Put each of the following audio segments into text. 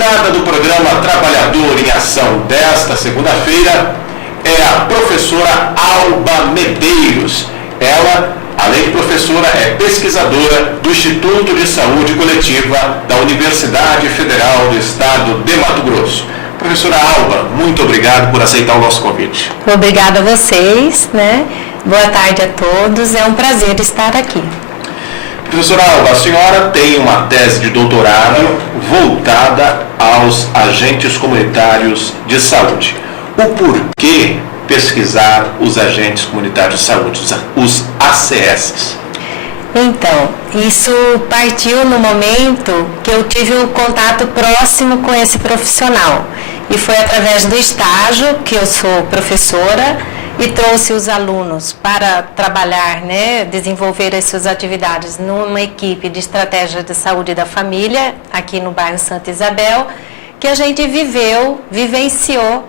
entrevistada do programa Trabalhador em Ação desta segunda-feira é a professora Alba Medeiros. Ela, além de professora, é pesquisadora do Instituto de Saúde Coletiva da Universidade Federal do Estado de Mato Grosso. Professora Alba, muito obrigado por aceitar o nosso convite. Obrigada a vocês, Boa tarde a todos, é um prazer estar aqui. Professora Alba, a senhora tem uma tese de doutorado voltada aos agentes comunitários de saúde. O porquê pesquisar os agentes comunitários de saúde, os ACS? Então, isso partiu no momento que eu tive um contato próximo com esse profissional. E foi através do estágio, que eu sou professora, e trouxe os alunos para trabalhar, desenvolver as suas atividades numa equipe de estratégia de saúde da família, aqui no bairro Santa Isabel, que a gente vivenciou,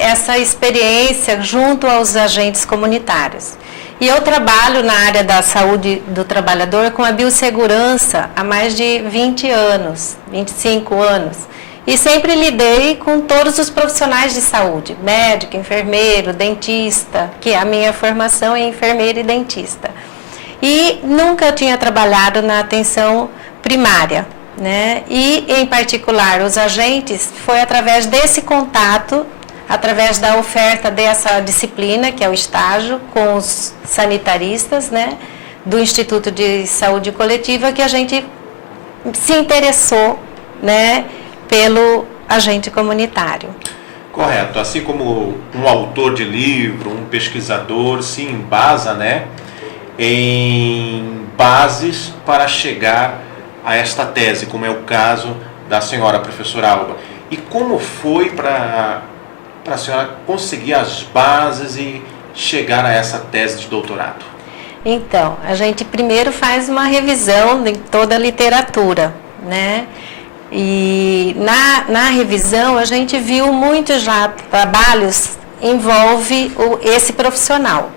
essa experiência junto aos agentes comunitários. E eu trabalho na área da saúde do trabalhador com a biossegurança há mais de 20 anos, 25 anos. E sempre lidei com todos os profissionais de saúde, médico, enfermeiro, dentista, que a minha formação é enfermeira e dentista. E nunca eu tinha trabalhado na atenção primária, E, em particular, os agentes, foi através desse contato, através da oferta dessa disciplina, que é o estágio, com os sanitaristas, do Instituto de Saúde Coletiva, que a gente se interessou, pelo agente comunitário. Correto. Assim como um autor de livro, um pesquisador se embasa, em bases para chegar a esta tese, como é o caso da senhora professora Alba. E como foi para a senhora conseguir as bases e chegar a essa tese de doutorado? Então, a gente primeiro faz uma revisão de toda a literatura, E na revisão a gente viu muitos já trabalhos envolve esse profissional.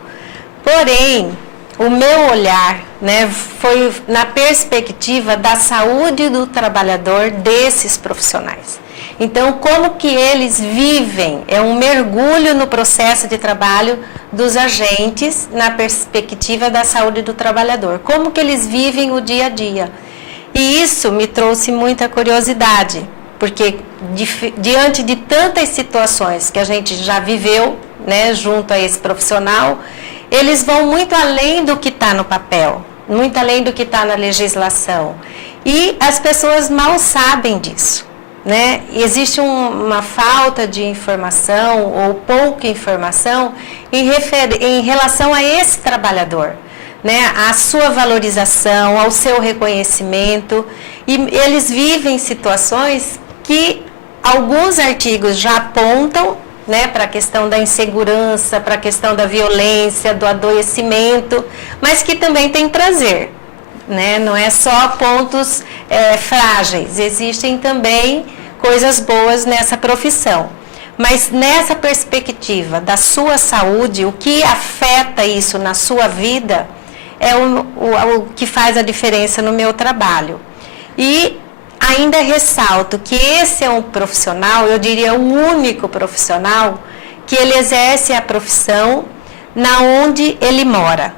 Porém, o meu olhar, foi na perspectiva da saúde do trabalhador desses profissionais. Então, como que eles vivem, é um mergulho no processo de trabalho dos agentes na perspectiva da saúde do trabalhador. Como que eles vivem o dia a dia. E isso me trouxe muita curiosidade, porque diante de tantas situações que a gente já viveu, junto a esse profissional, eles vão muito além do que está no papel, muito além do que está na legislação. E as pessoas mal sabem disso, Existe uma falta de informação ou pouca informação em relação a esse trabalhador. A sua valorização, ao seu reconhecimento, e eles vivem situações que alguns artigos já apontam, para a questão da insegurança, para a questão da violência, do adoecimento, mas que também tem prazer, não é só pontos frágeis, existem também coisas boas nessa profissão. Mas nessa perspectiva da sua saúde, o que afeta isso na sua vida é o que faz a diferença no meu trabalho. E ainda ressalto que esse é um profissional, eu diria o único profissional, que ele exerce a profissão na onde ele mora.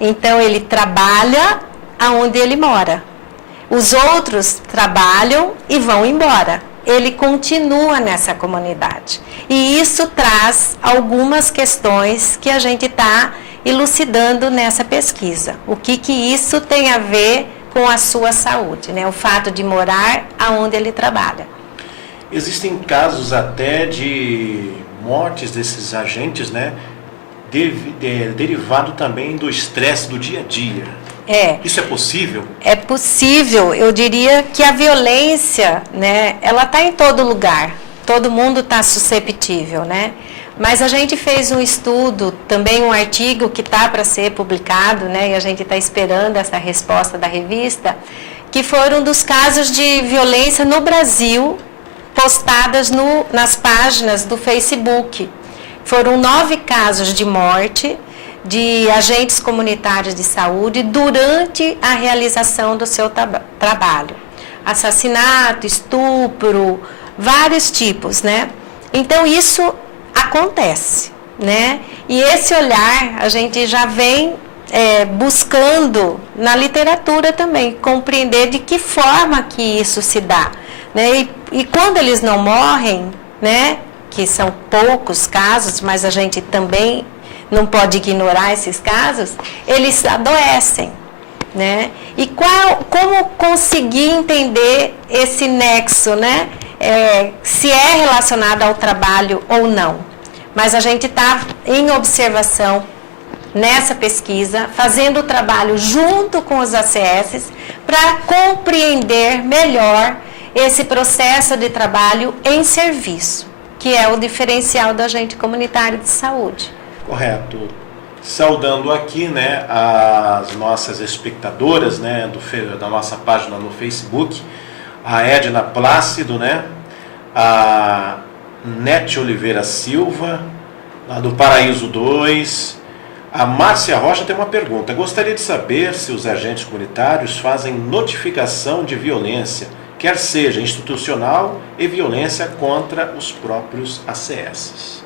Então, ele trabalha aonde ele mora. Os outros trabalham e vão embora. Ele continua nessa comunidade. E isso traz algumas questões que a gente está elucidando nessa pesquisa. O que isso tem a ver com a sua saúde, o fato de morar aonde ele trabalha. Existem casos até de mortes desses agentes, derivado também do estresse do dia a dia. Isso é possível? É possível. Eu diria que a violência, ela está em todo lugar. Todo mundo está susceptível, Mas a gente fez um estudo, também um artigo que está para ser publicado, e a gente está esperando essa resposta da revista, que foram dos casos de violência no Brasil, postadas nas páginas do Facebook. Foram 9 casos de morte de agentes comunitários de saúde durante a realização do seu trabalho. assassinato, estupro, vários tipos, né? Então isso acontece, né? E esse olhar a gente já vem buscando na literatura também, compreender de que forma que isso se dá, né? E quando eles não morrem, né? Que são poucos casos, mas a gente também não pode ignorar esses casos, eles adoecem, né? E como conseguir entender esse nexo, né? Se é relacionado ao trabalho ou não. Mas a gente está em observação nessa pesquisa, fazendo o trabalho junto com os ACS para compreender melhor esse processo de trabalho em serviço, que é o diferencial do agente comunitário de saúde. Correto. Saudando aqui, né, as nossas espectadoras, né, da nossa página no Facebook, a Edna Plácido, né, a Nete Oliveira Silva, lá do Paraíso 2. A Márcia Rocha tem uma pergunta. Gostaria de saber se os agentes comunitários fazem notificação de violência, quer seja institucional e violência contra os próprios ACS.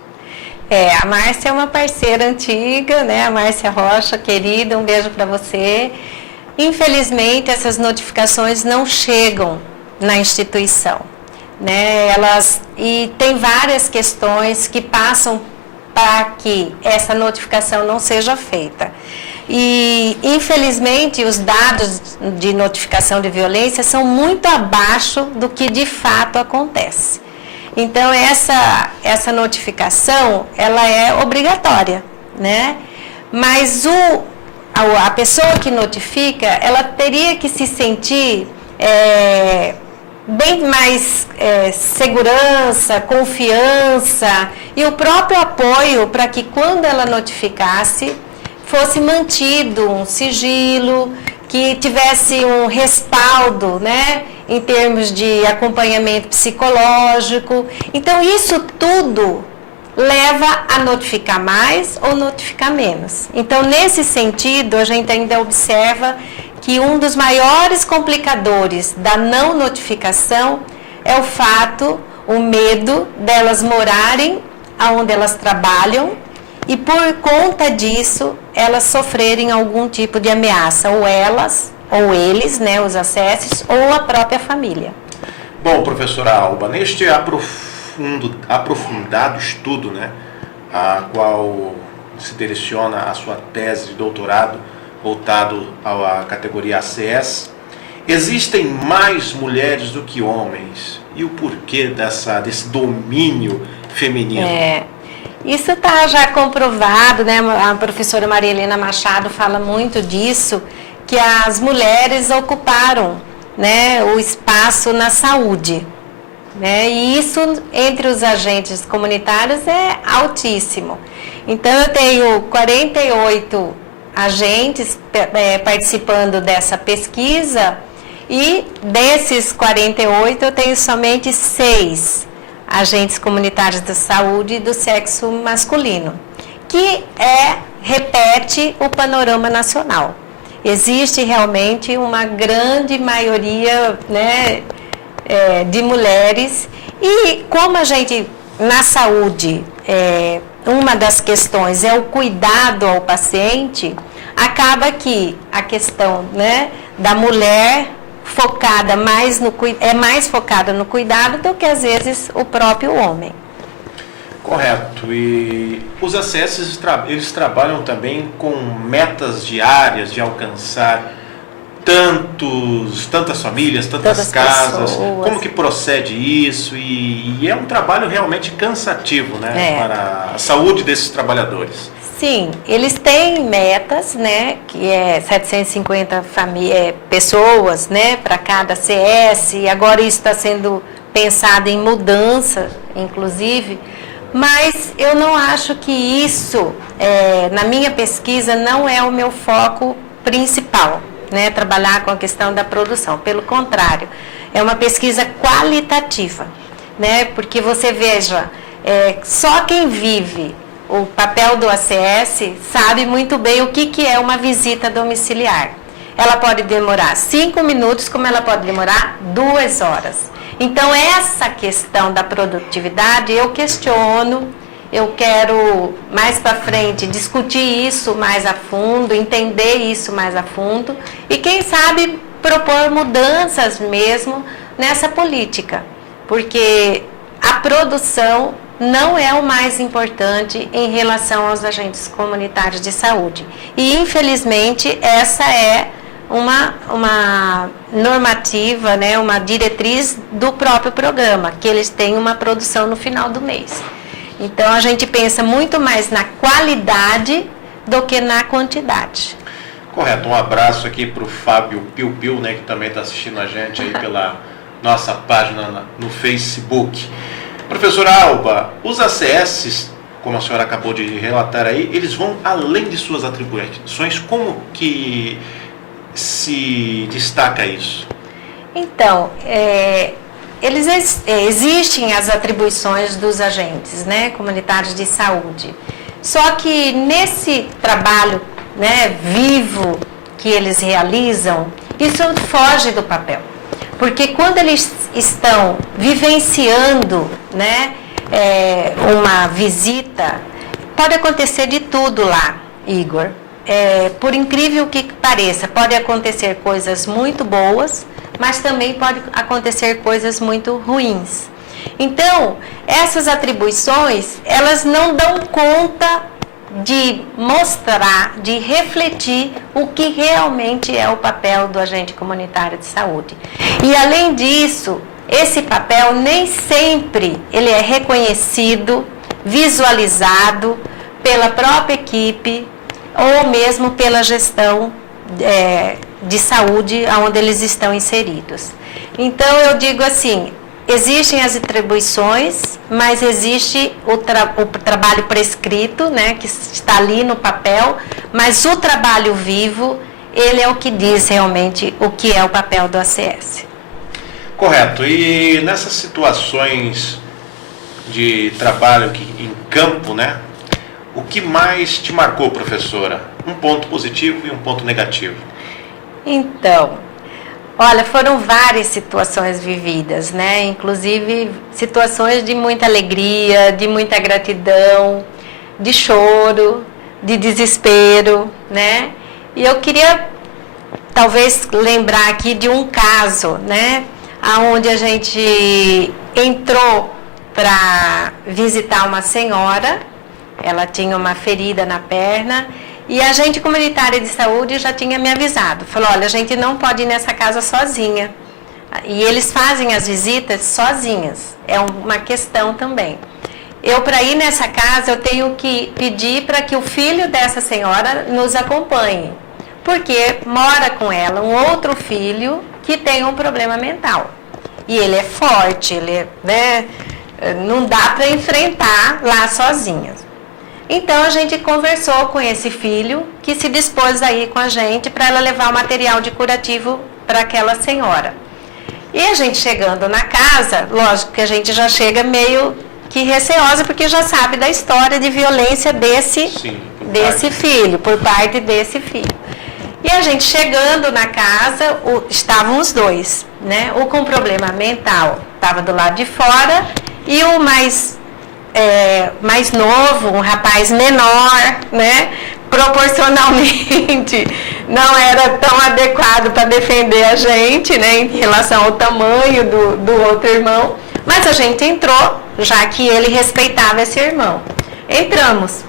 A Márcia é uma parceira antiga, né? A Márcia Rocha, querida, um beijo para você. Infelizmente, essas notificações não chegam na instituição, né? E tem várias questões que passam para que essa notificação não seja feita. E, infelizmente, os dados de notificação de violência são muito abaixo do que de fato acontece. Então, essa notificação, ela é obrigatória, né? Mas a pessoa que notifica, ela teria que se sentir bem mais segurança, confiança e o próprio apoio para que quando ela notificasse, fosse mantido um sigilo, que tivesse um respaldo, né, em termos de acompanhamento psicológico. Então, isso tudo leva a notificar mais ou notificar menos. Então, nesse sentido, a gente ainda observa que um dos maiores complicadores da não notificação é o medo delas morarem onde elas trabalham e, por conta disso, elas sofrerem algum tipo de ameaça, ou elas, ou eles, né, os ACS, ou a própria família. Bom, professora Alba, neste aprofundado estudo, né, a qual se direciona a sua tese de doutorado voltado à categoria ACS, existem mais mulheres do que homens? E o porquê desse domínio feminino? Isso está já comprovado, né? A professora Maria Helena Machado fala muito disso, que as mulheres ocuparam, né, o espaço na saúde, né? E isso entre os agentes comunitários é altíssimo. Então eu tenho 48 agentes participando dessa pesquisa e desses 48 eu tenho somente 6 agentes comunitários da saúde do sexo masculino, que repete o panorama nacional. Existe realmente uma grande maioria, né, de mulheres, e como a gente, na saúde, uma das questões é o cuidado ao paciente, acaba que a questão, né, da mulher é mais focada no cuidado do que, às vezes, o próprio homem. Correto. E os ACS, eles trabalham também com metas diárias de alcançar tantas famílias, tantas casas. Pessoas. Como que procede isso? E é um trabalho realmente cansativo, né, para a saúde desses trabalhadores. Sim, eles têm metas, né, que é 750 pessoas, né, para cada CS, e agora isso está sendo pensado em mudança, inclusive, mas eu não acho que isso, na minha pesquisa, não é o meu foco principal, né, trabalhar com a questão da produção. Pelo contrário, é uma pesquisa qualitativa, né, porque você veja, só quem vive o papel do ACS sabe muito bem o que é uma visita domiciliar. ela pode demorar 5 minutos, como ela pode demorar 2 horas. Então, essa questão da produtividade, eu questiono, eu quero mais para frente discutir isso mais a fundo, entender isso mais a fundo e, quem sabe, propor mudanças mesmo nessa política, porque a produção não é o mais importante em relação aos agentes comunitários de saúde. E, infelizmente, essa é uma normativa, né, uma diretriz do próprio programa, que eles têm uma produção no final do mês. Então, a gente pensa muito mais na qualidade do que na quantidade. Correto, um abraço aqui para o Fábio Piu Piu, né, que também está assistindo a gente aí pela nossa página no Facebook. Professora Alba, os ACS, como a senhora acabou de relatar aí, eles vão além de suas atribuições. Como que se destaca isso? Então, existem as atribuições dos agentes, né, comunitários de saúde. Só que nesse trabalho, né, vivo que eles realizam, isso foge do papel. Porque quando eles estão vivenciando, né, uma visita, pode acontecer de tudo lá, Igor. Por incrível que pareça, pode acontecer coisas muito boas, mas também pode acontecer coisas muito ruins. Então, essas atribuições, elas não dão conta de mostrar, de refletir o que realmente é o papel do agente comunitário de saúde. E, além disso, esse papel nem sempre ele é reconhecido, visualizado pela própria equipe ou mesmo pela gestão de saúde onde eles estão inseridos. Então, eu digo assim, existem as atribuições, mas existe o trabalho prescrito, né, que está ali no papel, mas o trabalho vivo, ele é o que diz realmente o que é o papel do ACS. Correto. E nessas situações de trabalho em campo, né, o que mais te marcou, professora? Um ponto positivo e um ponto negativo. Então, olha, foram várias situações vividas, né? Inclusive situações de muita alegria, de muita gratidão, de choro, de desespero, né? E eu queria talvez lembrar aqui de um caso, né? Onde a gente entrou para visitar uma senhora, ela tinha uma ferida na perna, e a agente comunitária de saúde já tinha me avisado. Falou, olha, a gente não pode ir nessa casa sozinha. E eles fazem as visitas sozinhas. É uma questão também. Eu, para ir nessa casa, eu tenho que pedir para que o filho dessa senhora nos acompanhe. Porque mora com ela um outro filho que tem um problema mental. E ele é forte, ele né, não dá para enfrentar lá sozinhas. Então, a gente conversou com esse filho, que se dispôs a ir com a gente para ela levar o material de curativo para aquela senhora. E a gente chegando na casa, lógico que a gente já chega meio que receosa, porque já sabe da história de violência desse filho, por parte desse filho. E a gente chegando na casa, estavam os dois, né? O com problema mental estava do lado de fora e o mais novo, um rapaz menor, né? Proporcionalmente não era tão adequado para defender a gente, né? Em relação ao tamanho do outro irmão. Mas a gente entrou, já que ele respeitava esse irmão. Entramos.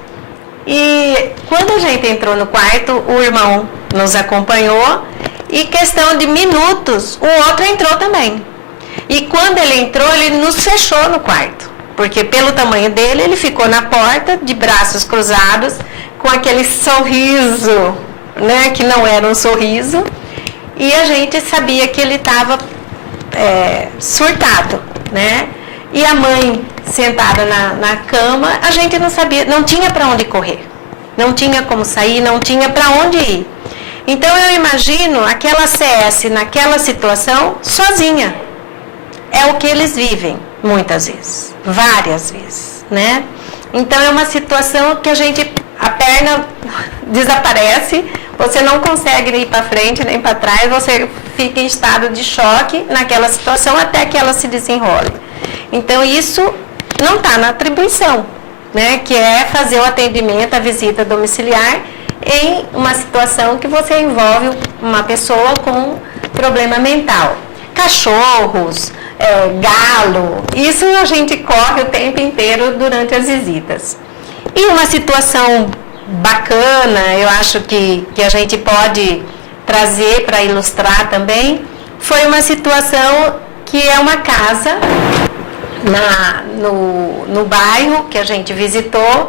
E quando a gente entrou no quarto, o irmão nos acompanhou e, questão de minutos, o outro entrou também. E quando ele entrou, ele nos fechou no quarto. Porque pelo tamanho dele, ele ficou na porta, de braços cruzados, com aquele sorriso, né, que não era um sorriso. E a gente sabia que ele estava surtado, né? E a mãe sentada na cama, a gente não sabia, não tinha para onde correr. Não tinha como sair, não tinha para onde ir. Então eu imagino aquela CS naquela situação sozinha. É o que eles vivem, muitas vezes, várias vezes, né? Então é uma situação que a perna desaparece, você não consegue ir para frente nem para trás, você fica em estado de choque naquela situação até que ela se desenrole. Então, isso não está na atribuição, né? Que é fazer o atendimento, a visita domiciliar em uma situação que você envolve uma pessoa com problema mental. Cachorros, galo, isso a gente corre o tempo inteiro durante as visitas. E uma situação bacana, eu acho que a gente pode trazer para ilustrar também, foi uma situação que é uma casa no bairro que a gente visitou,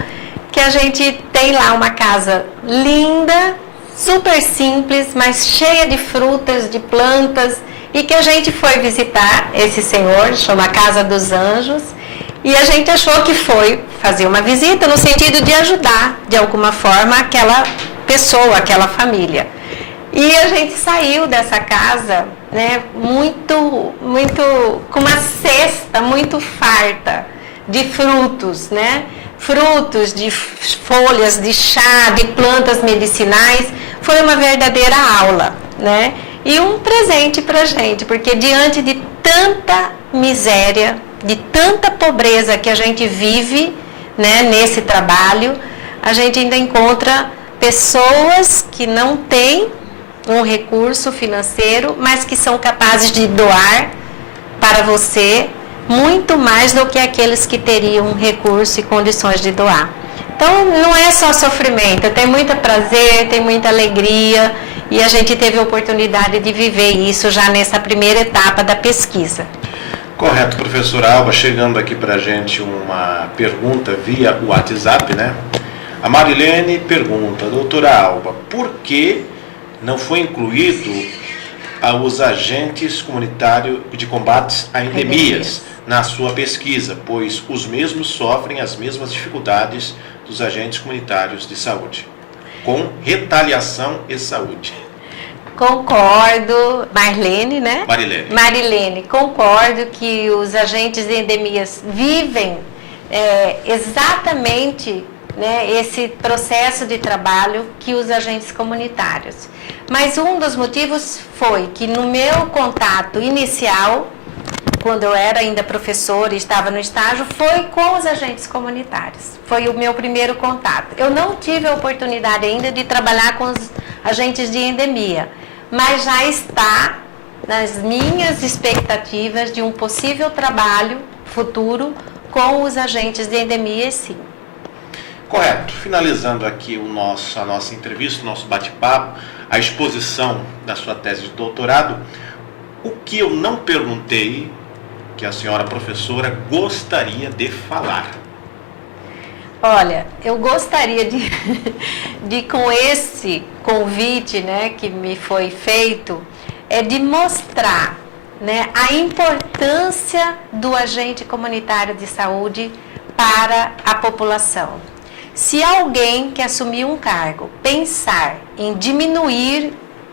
que a gente tem lá uma casa linda, super simples, mas cheia de frutas, de plantas, e que a gente foi visitar esse senhor, chama Casa dos Anjos, e a gente achou que foi fazer uma visita no sentido de ajudar, de alguma forma, aquela pessoa, aquela família. E a gente saiu dessa casa, né, com uma cesta muito farta de frutos, né? Frutos de folhas de chá, de plantas medicinais. Foi uma verdadeira aula, né? E um presente para a gente, porque diante de tanta miséria, de tanta pobreza que a gente vive, né, nesse trabalho, a gente ainda encontra pessoas que não têm um recurso financeiro, mas que são capazes de doar para você muito mais do que aqueles que teriam recurso e condições de doar. Então, não é só sofrimento, tem muito prazer, tem muita alegria, e a gente teve a oportunidade de viver isso já nessa primeira etapa da pesquisa. Correto, professora Alba. Chegando aqui para a gente uma pergunta via WhatsApp, né? A Marilene pergunta: doutora Alba, por que não foi incluído os agentes comunitários de combates a endemias na sua pesquisa, pois os mesmos sofrem as mesmas dificuldades dos agentes comunitários de saúde, com retaliação e saúde? Concordo, Marlene, né? Marilene, concordo que os agentes de endemias vivem exatamente, né, esse processo de trabalho que os agentes comunitários. Mas um dos motivos foi que no meu contato inicial, quando eu era ainda professora e estava no estágio, foi com os agentes comunitários. Foi o meu primeiro contato. Eu não tive a oportunidade ainda de trabalhar com os agentes de endemia, mas já está nas minhas expectativas de um possível trabalho futuro com os agentes de endemia, sim. Correto. Finalizando aqui a nossa entrevista, o nosso bate-papo, a exposição da sua tese de doutorado, o que eu não perguntei que a senhora professora gostaria de falar? Olha, eu gostaria de com esse convite, né, que me foi feito, de mostrar, né, a importância do agente comunitário de saúde para a população. Se alguém que assumir um cargo pensar em diminuir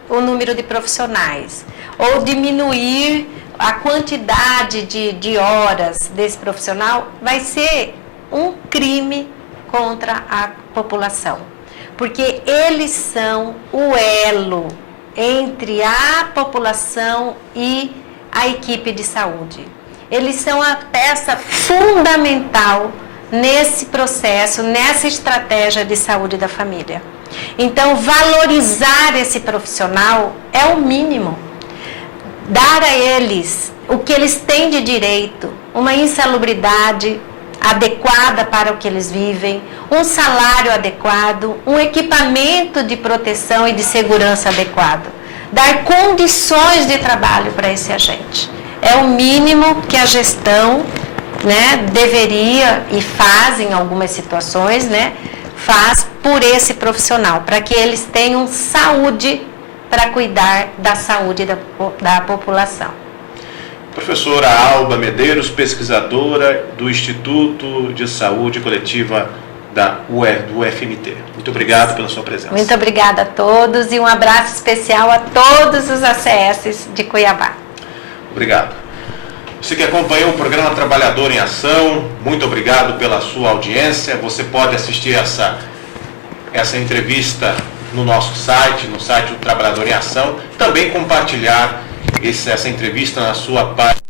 o número de profissionais ou diminuir a quantidade de horas desse profissional, vai ser um crime contra a população, porque eles são o elo entre a população e a equipe de saúde. Eles são a peça fundamental nesse processo, nessa estratégia de saúde da família. Então, valorizar esse profissional é o mínimo. Dar a eles o que eles têm de direito, uma insalubridade adequada para o que eles vivem, um salário adequado, um equipamento de proteção e de segurança adequado. Dar condições de trabalho para esse agente. É o mínimo que a gestão, né, deveria e faz em algumas situações, né, faz por esse profissional, para que eles tenham saúde para cuidar da saúde da população. Professora Alba Medeiros, pesquisadora do Instituto de Saúde Coletiva do UFMT. Muito obrigado pela sua presença. Muito obrigada a todos e um abraço especial a todos os ACS de Cuiabá. Obrigado. Você que acompanhou o programa Trabalhador em Ação, muito obrigado pela sua audiência. Você pode assistir essa entrevista no nosso site, no site do Trabalhador em Ação, também compartilhar essa entrevista na sua página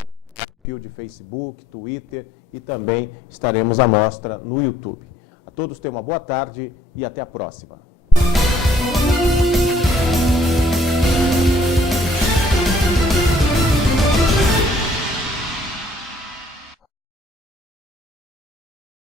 de Facebook, Twitter e também estaremos à mostra no YouTube. A todos tenham uma boa tarde e até a próxima.